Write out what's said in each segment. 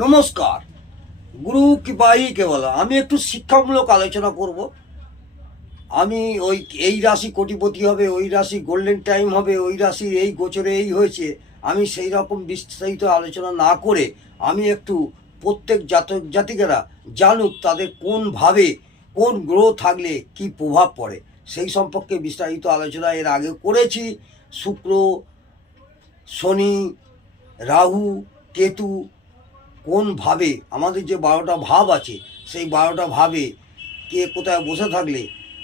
নমস্কার। গুরু কৃপাই কেবল আমি একটু শিক্ষামূলক আলোচনা করব। আমি ওই এই রাশি কোটিপতি হবে, ওই রাশি গোল্ডেন টাইম হবে, ওই রাশি এই গোচরে এই হয়েছে। আমি সেই রকম বিস্তারিত আলোচনা না করে আমি একটু প্রত্যেক জাতক জাতিকেরা জানুক তাদের কোনভাবে কোন গ্রহ থাকলে কি প্রভাব পড়ে। সেই সম্পর্কে বিস্তারিত আলোচনা এর আগে করেছি। শুক্র, শনি, রাহু, কেতু কোনভাবে আমাদের যে বারোটা ভাব আছে, সেই বারোটা ভাবে কে কোথায় বসে থাকলে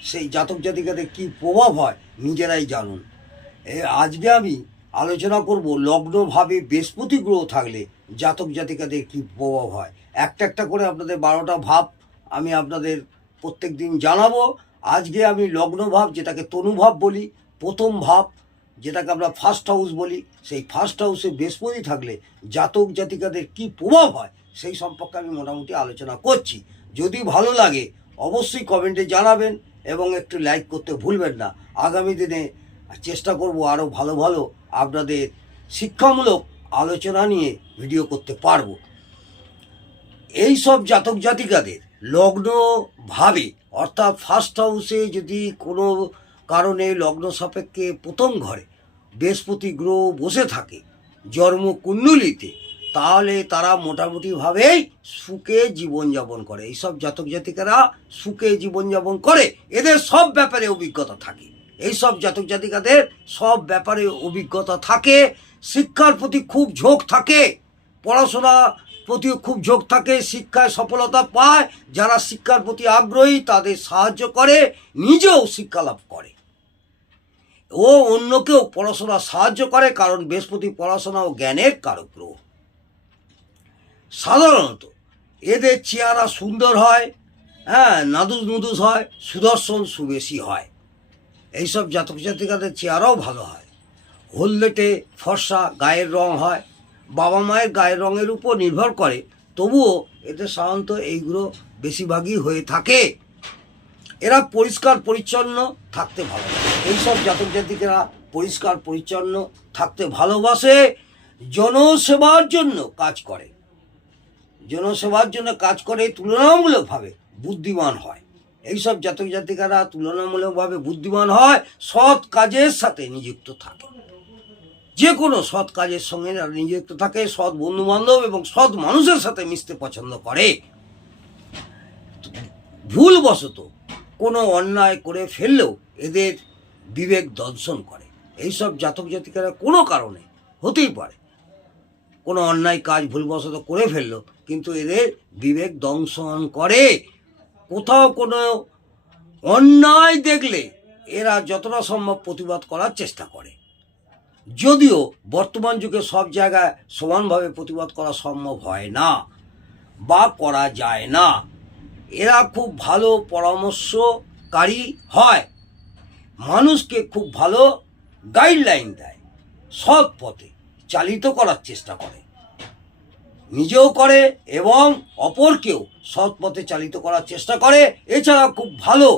সেই জাতক জাতিকাদের কী প্রভাব হয়, নিজেরাই জানুন। আজকে আমি আলোচনা করব লগ্নভাবে বৃহস্পতি গ্রহ থাকলে জাতক জাতিকাদের কী প্রভাব হয়। একটা একটা করে আপনাদের বারোটা ভাব আমি আপনাদের প্রত্যেক দিন জানাব। আজকে আমি লগ্ন ভাব যেটাকে তনুভাব বলি, প্রথম ভাব যেটাকে আমরা ফার্স্ট হাউস বলি, সেই ফার্স্ট হাউসে বৃহস্পতি থাকলে জাতক জাতিকাদের কি প্রভাব হয়, সেই সম্পর্কে আমি মোটামুটি আলোচনা করছি। যদি ভালো লাগে, অবশ্যই কমেন্টে জানাবেন এবং একটু লাইক করতে ভুলবেন না। আগামী দিনে চেষ্টা করব আরও ভালো ভালো আপনাদের শিক্ষামূলক আলোচনা নিয়ে ভিডিও করতে পারব। এই সব জাতক জাতিকাদের লগ্নভাবে অর্থাৎ ফার্স্ট হাউসে যদি কোনো কারণে লগ্ন সাপেক্ষে প্রথম ঘরে বৃহস্পতি গ্রহ বসে থাকে জন্মকুণ্ডলিতে তাহলে তারা মোটামুটিভাবেই সুখে জীবনযাপন করে। এইসব জাতক জাতিকারা সুখে জীবনযাপন করে। এদের সব ব্যাপারে অভিজ্ঞতা থাকে। এইসব জাতক জাতিকাদের সব ব্যাপারে অভিজ্ঞতা থাকে। শিক্ষার প্রতি খুব ঝোঁক থাকে। পড়াশোনা প্রতি খুব ঝোঁক থাকে। শিক্ষায় সফলতা পায়। যারা শিক্ষার প্রতি আগ্রহী, তাদের সাহায্য করে। নিজেও শিক্ষা লাভ করে। ও অন্যকেও পড়াশোনা সাহায্য করে, কারণ বৃহস্পতি পড়াশোনা ও জ্ঞানের কারক গ্রহ সাধারণত এদের চেহারা সুন্দর হয় হ্যাঁ নাদুস নুদুস হয়, সুদর্শন সুবেশী হয়। এইসব জাতক জাতিকাদের চেহারাও ভালো হয়। হলদেটে ফর্সা গায়ের রং হয়, বাবা মায়ের গায়ের রঙের উপর নির্ভর করে, তবুও এদের সাধারণত এইগুলো বেশিরভাগই হয়ে থাকে। এরা পরিষ্কার, পরিচ্ছন্ন, থাকতে ভালোবাসে এইসব জাতক জাতিকেরা পরিষ্কার, পরিচ্ছন্ন, থাকতে ভালোবাসে, জনসেবার জন্য কাজ করে। জনসেবার জন্য কাজ করে তুলনামূলকভাবে বুদ্ধিমান হয়। এইসব জাতক জাতিকারা তুলনামূলকভাবে বুদ্ধিমান হয়, সৎ কাজের সাথে নিযুক্ত থাকে। যে কোনো সৎ কাজের সঙ্গে নিযুক্ত থাকে, সৎ বন্ধু বান্ধব এবং সৎ মানুষের সাথে মিশতে পছন্দ করে। ভুলবশত কোনো অন্যায় করে ফেললেও এদের বিবেক দর্শন করে। এইসব জাতক জাতিকারা কোনো কারণে হতেই পারে। কোনো অন্যায় কাজ ভুলবশত করে ফেলল, কিন্তু এদের বিবেক দংশন করে। কোথাও কোনো অন্যায় দেখলে এরা যতটা সম্ভব প্রতিবাদ করার চেষ্টা করে। যদিও বর্তমান যুগে সব জায়গায় সমানভাবে প্রতিবাদ করা সম্ভব হয় না বা করা যায় না। এরা খুব ভালো পরামর্শকারী হয়। মানুষকে খুব ভালো গাইডলাইন দেয়, সৎ পথে চালিত করার চেষ্টা করে। নিজেও করে এবং অপরকেও সৎ পথে চালিত করার চেষ্টা করে। এছাড়া খুব ভালো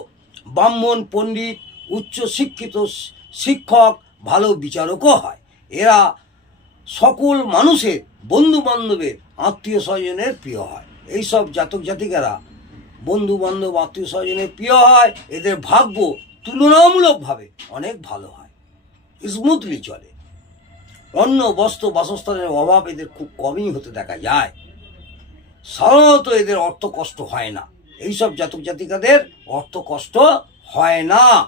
ব্রাহ্মণ, পণ্ডিত, উচ্চ শিক্ষিত শিক্ষক, ভালো বিচারকও হয়। এরা সকল মানুষের বন্ধু বান্ধবের আত্মীয় স্বজনের প্রিয় হয়। এইসব জাতক জাতিকারা বন্ধু বান্ধব আত্মীয় স্বজনের প্রিয় হয়, এদের ভাগ্য তুলনামূলকভাবে অনেক ভালো হয়। স্মুথলি চলে। অন্য বস্ত্র বাসস্থানের অভাব এদের খুব কমই হতে দেখা যায়। সাধারণত এদের অর্থ কষ্ট হয় না। এইসব জাতক জাতিকাদের অর্থ কষ্ট হয় না।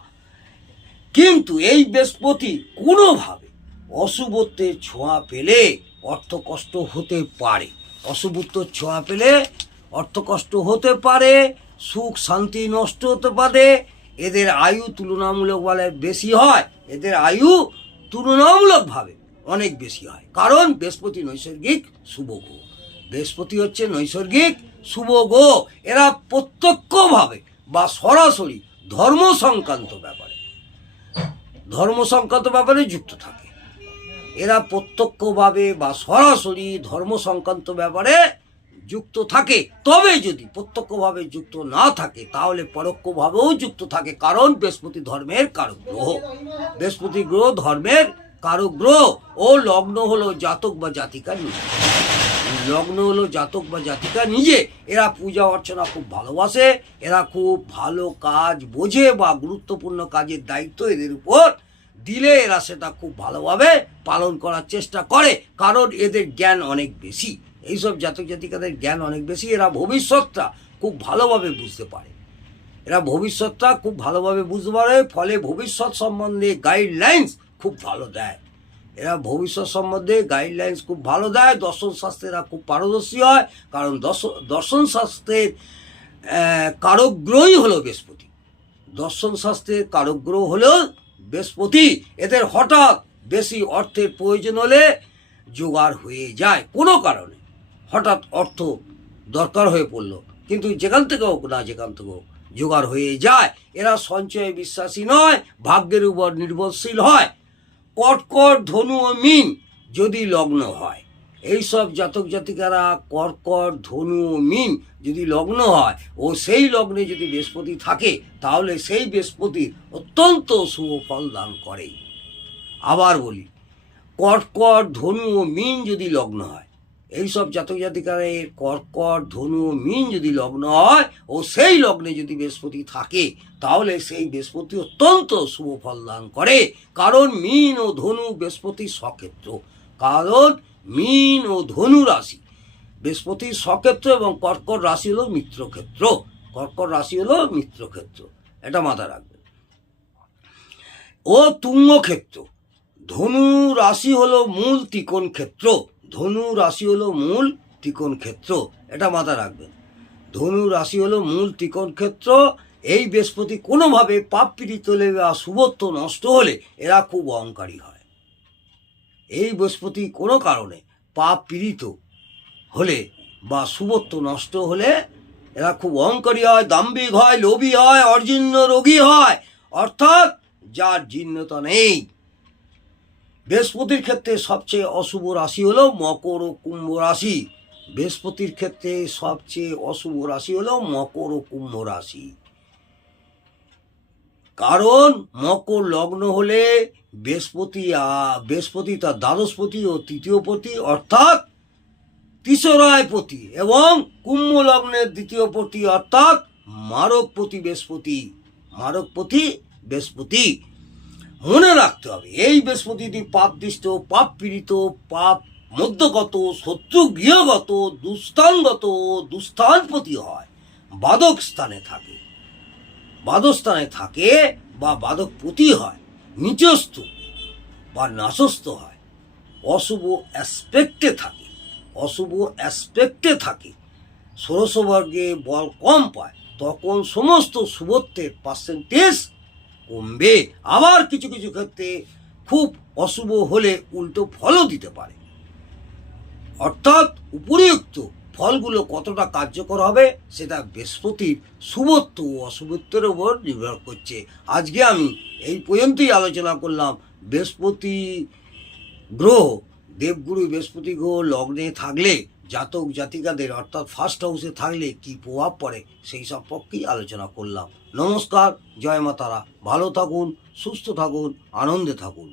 কিন্তু এই বৃহস্পতি কোনোভাবে অশুভত্বের ছোঁয়া পেলে অর্থ কষ্ট হতে পারে। অশুভত্বর ছোঁয়া পেলে অর্থ কষ্ট হতে পারে, সুখ, শান্তি নষ্ট হতে পারে, এদের আয়ু তুলনামূলকভাবে বেশি হয়, এদের আয়ু তুলনামূলকভাবে অনেক বেশি হয়। কারণ বৃহস্পতি নৈসর্গিক, শুভ গ্রহ। বৃহস্পতি হচ্ছে নৈসর্গিক, শুভ গ্রহ। এরা প্রত্যক্ষভাবে বা সরাসরি ধর্ম সংক্রান্ত ব্যাপারে ধর্ম সংক্রান্ত ব্যাপারে যুক্ত থাকে। এরা প্রত্যক্ষভাবে বা সরাসরি ধর্ম সংক্রান্ত ব্যাপারে যুক্ত থাকে তবে যদি প্রত্যক্ষভাবে যুক্ত না থাকে, তাহলে পরোক্ষভাবেও যুক্ত থাকে কারণ বৃহস্পতি ধর্মের কারক গ্রহ। বৃহস্পতি গ্রহ ধর্মের কারক গ্রহ ও লগ্ন হলো জাতক বা জাতিকা নিজে। লগ্ন হলো জাতক বা জাতিকা নিজে। এরা পূজা অর্চনা খুব ভালোবাসে, এরা খুব ভালো কাজ বোঝে বা গুরুত্বপূর্ণ কাজের দায়িত্ব এদের উপর দিলে এরা সেটা খুব ভালোভাবে পালন করার চেষ্টা করে, কারণ এদের জ্ঞান অনেক বেশি। এইসব জাতক জাতিকাদের জ্ঞান অনেক বেশি এরা ভবিষ্যৎটা খুব ভালোভাবে বুঝতে পারে। এরা ভবিষ্যৎটা খুব ভালোভাবে বুঝতে পারে ফলে ভবিষ্যৎ সম্বন্ধে গাইডলাইন্স খুব ভালো দেয়। এরা ভবিষ্যৎ সম্বন্ধে গাইডলাইন্স খুব ভালো দেয় দর্শন শাস্ত্রে এরা খুব পারদর্শী হয় কারণ দর্শ- দর্শন শাস্ত্রের আহ, কারক হলো বৃহস্পতি। দর্শন শাস্ত্রের কারক গ্রহ হলো বৃহস্পতি। এদের হঠাৎ বেশি অর্থের প্রয়োজন হলে জোগাড় হয়ে যায় কোনো কারণে। হঠাৎ অর্থ দরকার হয়ে পড়ল। কিন্তু যেখান থেকে হোক না যেখান থেকে হোক, জোগাড় হয়ে যায়। এরা সঞ্চয়ে বিশ্বাসী নয়, ভাগ্যের উপর নির্ভরশীল হয়। কটকট ধনু ও মিন যদি লগ্ন হয়। এইসব জাতক জাতিকারা কর্কট ধনু ও মিন যদি লগ্ন হয়, ও সেই লগ্নে যদি বৃহস্পতি থাকে, তাহলে সেই বৃহস্পতির অত্যন্ত শুভ ফল দান করে আবার বলি কর্কট ধনু ও মিন যদি লগ্ন হয় এইসব জাতক জাতিকারের কর্কট, ধনু, মিন যদি লগ্ন হয়, ও সেই লগ্নে যদি বৃহস্পতি থাকে, তাহলে সেই বৃহস্পতি অত্যন্ত শুভ ফল দান করে। কারণ মিন ও ধনু বৃহস্পতির সক্ষেত্র। কারণ মিন ও ধনু রাশি বৃহস্পতির সক্ষেত্র এবং কর্কট রাশি হলো মিত্রক্ষেত্র। কর্কট রাশি হলো মিত্রক্ষেত্র। এটা মাথায় রাখবেন। ও তুঙ্গক্ষেত্র। ধনু রাশি হলো মূল ত্রিকোণ ক্ষেত্র ধনু রাশি হলো মূল ত্রিকোণ ক্ষেত্র, এটা মাথায় রাখবেন। ধনু রাশি হলো মূল ত্রিকোণ ক্ষেত্র, এই বৃহস্পতি কোনোভাবে পাপ পীড়িত হলে বা শুভত্ব নষ্ট হলে এরা খুব অহংকারী হয়। এই বৃহস্পতি কোনো কারণে পাপ পীড়িত হলে বা শুভত্ব নষ্ট হলে এরা খুব অহংকারী হয়, দাম্ভিক হয়, লোভী হয়, অর্জিন্য রোগী হয়। অর্থাৎ যার জীর্ণতা নেই বৃহস্পতির ক্ষেত্রে সবচেয়ে অশুভ রাশি হলো মকর ও কুম্ভ রাশি। বৃহস্পতির ক্ষেত্রে সবচেয়ে অশুভ রাশি হলো মকর ও কুম্ভ রাশি। কারণ মকর লগ্ন হলে বৃহস্পতি বৃহস্পতি তার দ্বাদশপতি ও তৃতীয়পতি অর্থাৎ তিসরায়পতি এবং কুম্ভ লগ্নের দ্বিতীয়পতি অর্থাৎ মারকপতি বৃহস্পতি। মারকপতি বৃহস্পতি। মনে রাখতে হবে, এই বৃহস্পতিটি পাপদৃষ্ট পাপ পীড়িত পাপ মধ্যগত শত্রু গৃহগত দুস্থানগত দুস্থানপতি হয়। বাদক স্থানে থাকে। বাদক স্থানে থাকে বা বাদকপতি হয়, নিচস্থ বা নাশস্থ হয়। অশুভ অ্যাসপেক্টে থাকে, অশুভ অ্যাসপেক্টে থাকে। ষোড়শবর্গে বল কম পায়, তখন সমস্ত শুভত্বের পার্সেন্টেজ কমবে। আবার কিছু কিছু ক্ষেত্রে খুব অশুভ হলে উল্টো ফলও দিতে পারে। অর্থাৎ উপরিউক্ত ফলগুলো কতটা কার্যকর হবে, সেটা বৃহস্পতির শুভত্ব ও অশুভত্বের উপর নির্ভর করছে। আজকে আমি এই পর্যন্তই আলোচনা করলাম। বৃহস্পতি গ্রহ, দেবগুরু বৃহস্পতি গ্রহ লগ্নে থাকলে, জাতক জাতিকাদের অর্থাৎ ফার্স্ট হাউসে থাকলে কি প্রভাব পড়ে, সেই সম্পর্কেই আলোচনা করলাম। নমস্কার জয় মাতারা। ভালো থাকুন সুস্থ থাকুন আনন্দে থাকুন।